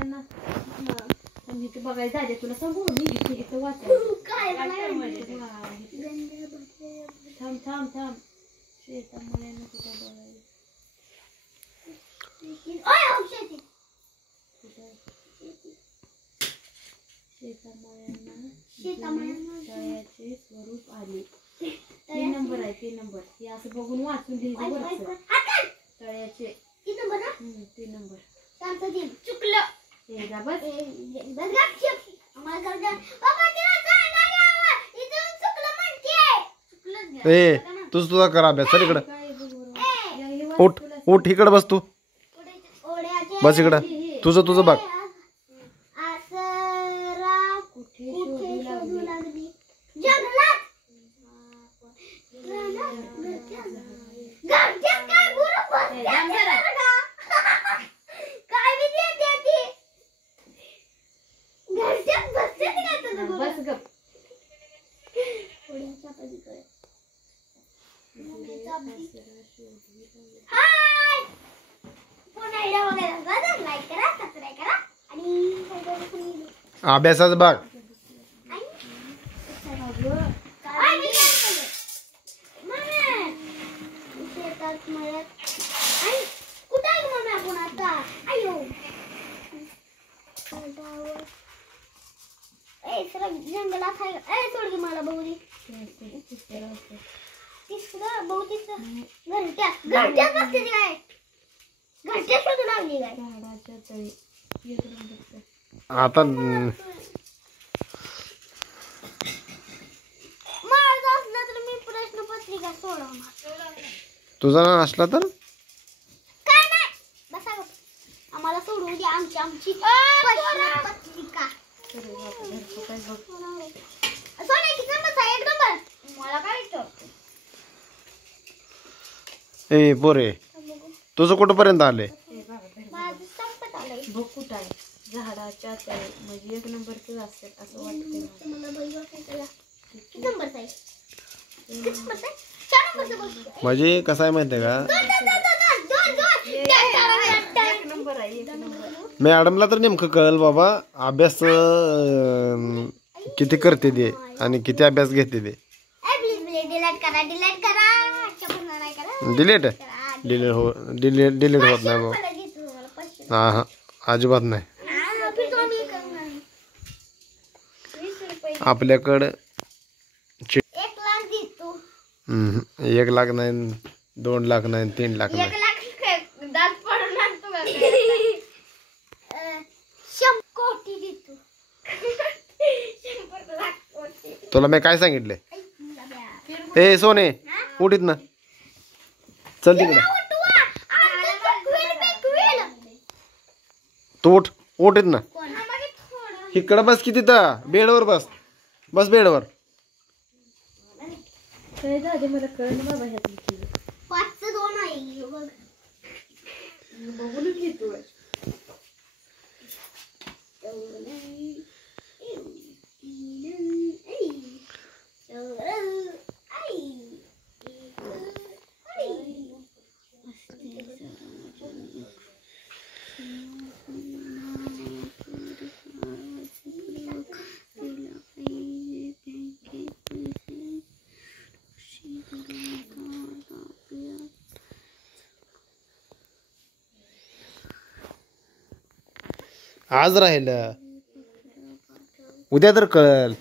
त्यांना आणि ते बघायचं आहे तुला सांगू मी इथं वाचायचं काय थांब थांब थांब शेतामुळे ना कुठं बघायचं शेतामुळे स्वरूप आले 3 नंबर आहे 3 नंबर हे असं बघून वाचून लिहायचं तळ्याचे 3 नंबर 3 नंबर चुकलं हे जा बस ए तुझा कर अभ्यास चल इकडं उठ उठ इकडं बस तू बस इकडं तुझं बघ अभ्यासाच बघ जंगलात आहे सोड मला बघू दे तिसरं बहुतीच घरट्यात बसते काय घरट्यात शोधू लागली काय झाडाच्या तळी आता माझं असलं तर मी प्रश्नपत्रिका सोडवणार तुझा असला तर काय नाही बसा गं. आम्हाला सोडवू द्या आमची प्रश्नपत्रिका सोन्याची नंबर आहे 1 नंबर मला काय विचारतो ए पोरे तुझं कुठपर्यंत आले माझं संपत आलंय बघ कुठं आहे झाडाच्या तळी म्हणजे 1 नंबरच असेल असं वाटतंय मला बाई बघायला किती नंबर आहे किती नंबर आहे 4 नंबरचं बोल म्हणजे कसं आहे माहिती आहे का 1 नंबर आहे 1 नंबर मॅडमला तर नेमकं कळलं बाबा अभ्यास किती करते ते आणि किती अभ्यास घेते ते डिलीट होत नाही बाबा हा अजिबात नाही आपल्याकडं 1 लाख नाही 2 लाख नाही 3 लाख नाही तुला मी काय सांगितलंय ए सोने उठीत ना चल तिकडे तू उठीत ना इकडं बस किती तर बेडवर बस बेडवर मला कळलं बाबा ह्यातली 5चं 2 आहे बघ बघूनच घेतो आज राहिलं उद्या तर कळल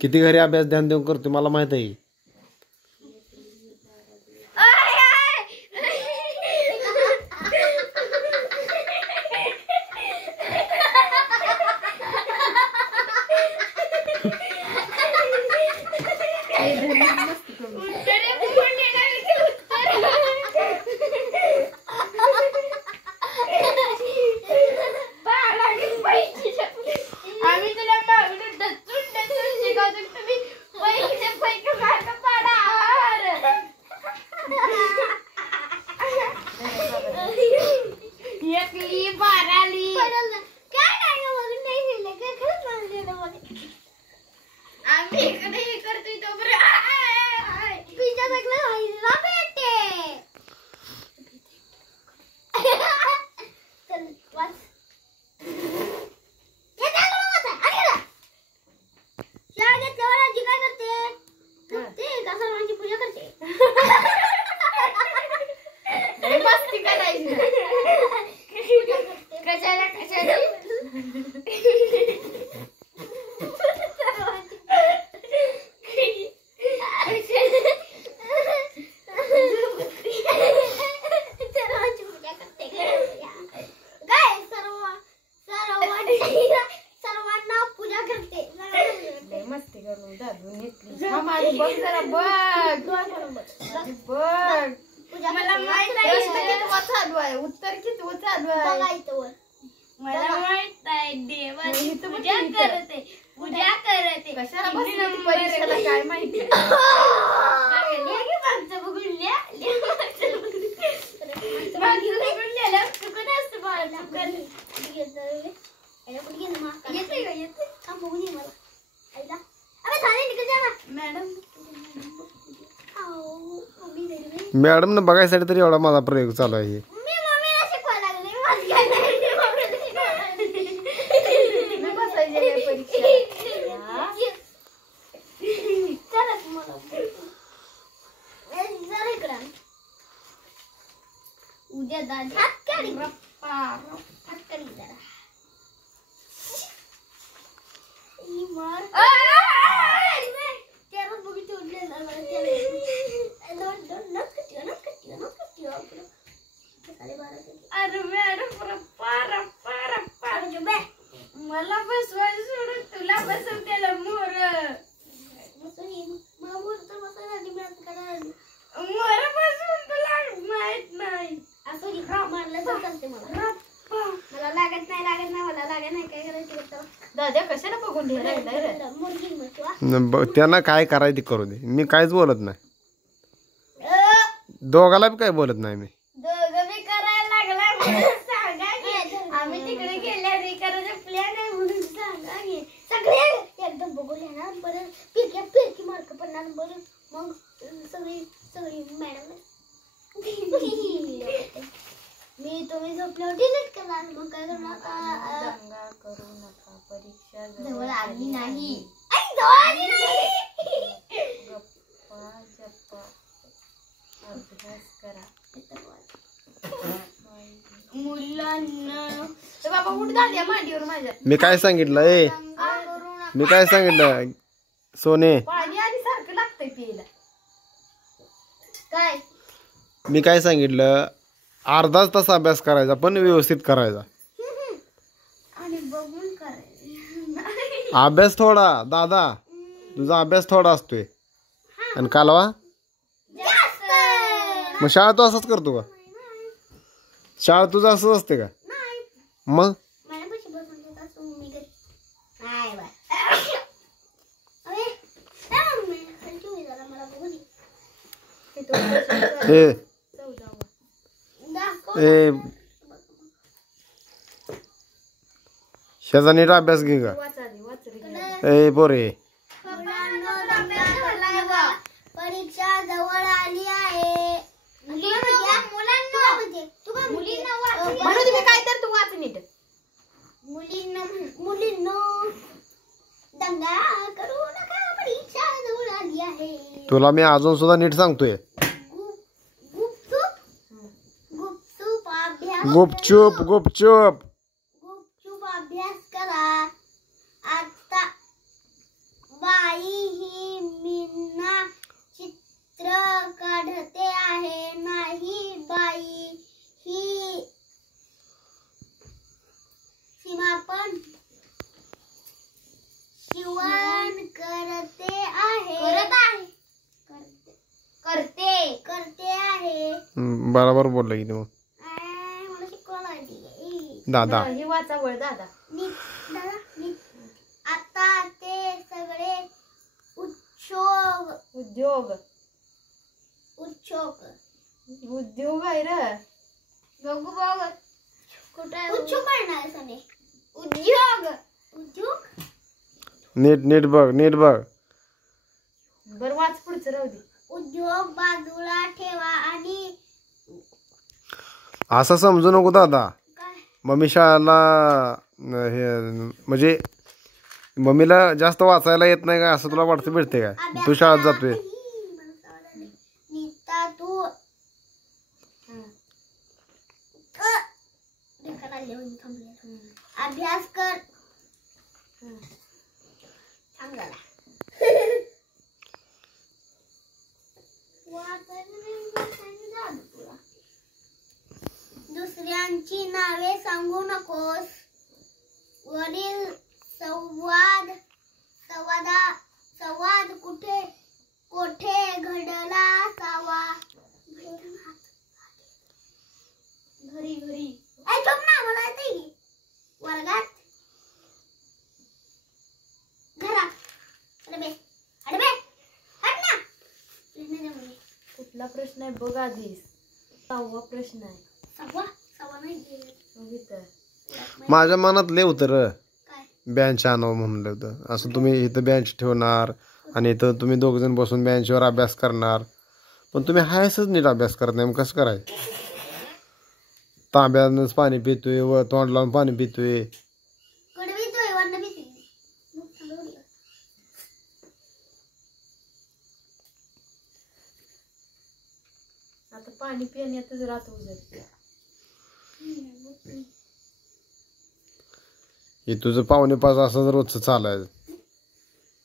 किती घरी अभ्यास ध्यान देऊन करतो मला माहित आहे करायची कशाला कशाला सर्वांना पूजा करते. मस्ती करून दादू नेटली बघ जरा बघ मला माहित प्रश्न किती चालू आहे उत्तर किती चालू आहे बघायचं वर. मला माहित आहे देवाची पूजा करते पूजा करते कशाला बसली होती परीक्षेला काय माहिती मॅडम न बघायसाठी तरी एवढा माझा प्रयोग चालू आहे. उद्या दादी हात काढी हात काढी जरा त्याला बघितलं उडलेलं अरे मॅडम मला बसवायला सोडून तुला बसवतेला मोर मोर बसवून तुला माहित नाही मला लागत नाही मला लागत नाही काय करायचं दादा कशाला बघून घ्यायला मुलगी त्यांना काय करायचं ते करू दे. मी काहीच बोलत नाही. दोघाला बी काय बोलत नाही मी. दोघं बी करायला लागला म्हणून सांगा की आम्ही तिकडे गेल्या रे करायचं प्लॅन आहे म्हणून सांगा की सगळे एकदम बघून येणार बरं फिरकी मार्क पडणार बरं मग सगळी मॅडम मी तुम्ही झोपल्यावर डिलीट करणार मग काय करणार दंगा करू नका परीक्षा जवळ आली नाही गप्पा जप्पा अभ्यास करा मुलांना ए बाबा उठ दाद्या मांडीवर माझ्या मी काय सांगितलं मी काय सांगितलं सोने पाणी आणि सारखं लागतंय पियला काय मी काय सांगितलं अर्धाच तास अभ्यास करायचा पण व्यवस्थित करायचा. आणि बघून करायचं अभ्यास थोडा दादा तुझा अभ्यास थोडा असतोय आणि कालवा मग शाळा तू असंच करतो का? शाळा तुझं असंच असते का? मग माझ्यापाशी बसून देत असतो मी घरी नाही बाय मम्मी खालची होई जरा मला बघू दे ए ए शेजा नीट अभ्यास घे का? ए पोरे परीक्षा जवळ आली आहे म्हणून तुम्ही काय तर तू वाच नीट मुलींनो दंगा करू नका परीक्षा जवळ आली आहे. तुला मी अजून सुद्धा नीट सांगतोय. गुपचूप गुपचूप गुपचूप अभ्यास करा. आता बाई ही मीना चित्र काढते आहे नाही बाई ही सीमा पण शिवण करते आहे करते आहे. बरोबर बोललं की मग मला शिकवायला दादा ही वाचा वळ दादा आता ते सगळे उद्योग उद्योग आहे रे बघू बघ कुठे उद्योग करणार सने उद्योग नीट बघ बर वाच पुढचं राहू दे. उद्योग बाजूला ठेवा आणि असं समजू नको दादा. काय मम्मी शाळेला हे म्हणजे मम्मीला जास्त वाचायला येत नाही का असं तुला वाटतं भेटते का? तू शाळेत जातोय नीता तू चालले थांबले. अभ्यास कर. थांब जरा. दुसऱ्यांची नावे सांगू नकोस. वरील संवाद कुठे कोठे घडला असावा. घरी ऐकून ना मला येते की वर्गात घरात. अडबे हट ना. कुठला प्रश्न आहे बघ आधीच. 6वा प्रश्न आहे. सव्वा नाही बघ इथं. माझ्या मनात लय होतं र काय बेंच आणावं म्हणलं होतं. असं तुम्ही इथं बेंच ठेवणार आणि इथं तुम्ही दोघ जण बसून बेंचवर अभ्यास करणार. पण तुम्ही हायसच नीट अभ्यास करत नाही. मग कसं करायचं. तांब्यानंच पाणी पितोय व तोंड लावून पाणी पितोय. कडवीतोय वरनं भीती. आता पाणी पिण्यातच राहत उजळ. हे तुझं 4:45 असं रोजचं चालायचं.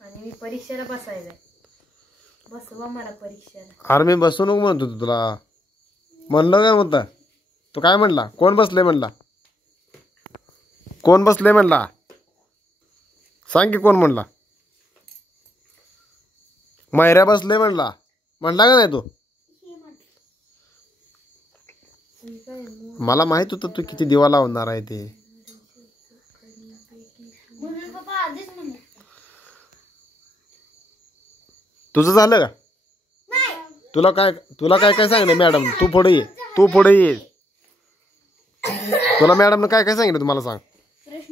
आणि मी परीक्षेला बसायला. बसवा मला परीक्षेला. अरे मी बसू नको म्हणतो तुला. म्हणलं काय म्हणता. तू काय म्हणला. कोण बसले म्हणला. कोण बसले म्हणला. सांग की कोण म्हणला. मैऱ्या बसले म्हणला. म्हणला का नाही तू. मला माहित होतं तू किती दिवा लावणार आहे ते. म्हणून पप्पा आधीच म्हणलं. तुझं झालं का. तुला काय काय सांगितलं मॅडम. तू पुढे ये. तुला मॅडम काय काय सांगितलं तुम्हाला सांग.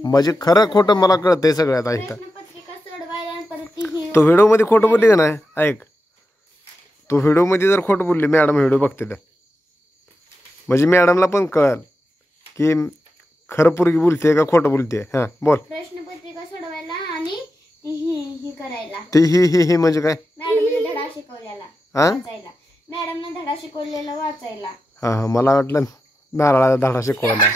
म्हणजे खरं खोटं मला कळतंय सगळ्यात आहे. प्रश्नपत्रिका सोडवायला परत ती तू व्हिडिओ मध्ये खोटं बोलली का नाही. ऐक तू व्हिडिओ मध्ये जर खोटं बोलली मॅडम व्हिडिओ बघते तर म्हणजे मॅडमला पण कळल की खरं पोरगी बोलते का खोटं बोलते. हा बोल. प्रश्नपत्रिका सोडवायला आणि ती ही करायला. ती ही म्हणजे काय. मॅडमने धडा शिकवलेला हा वाचायला. मॅडमने धडा शिकवलेला वाचायला. हा मला वाटलं नारळाचा धडा शिकवायला.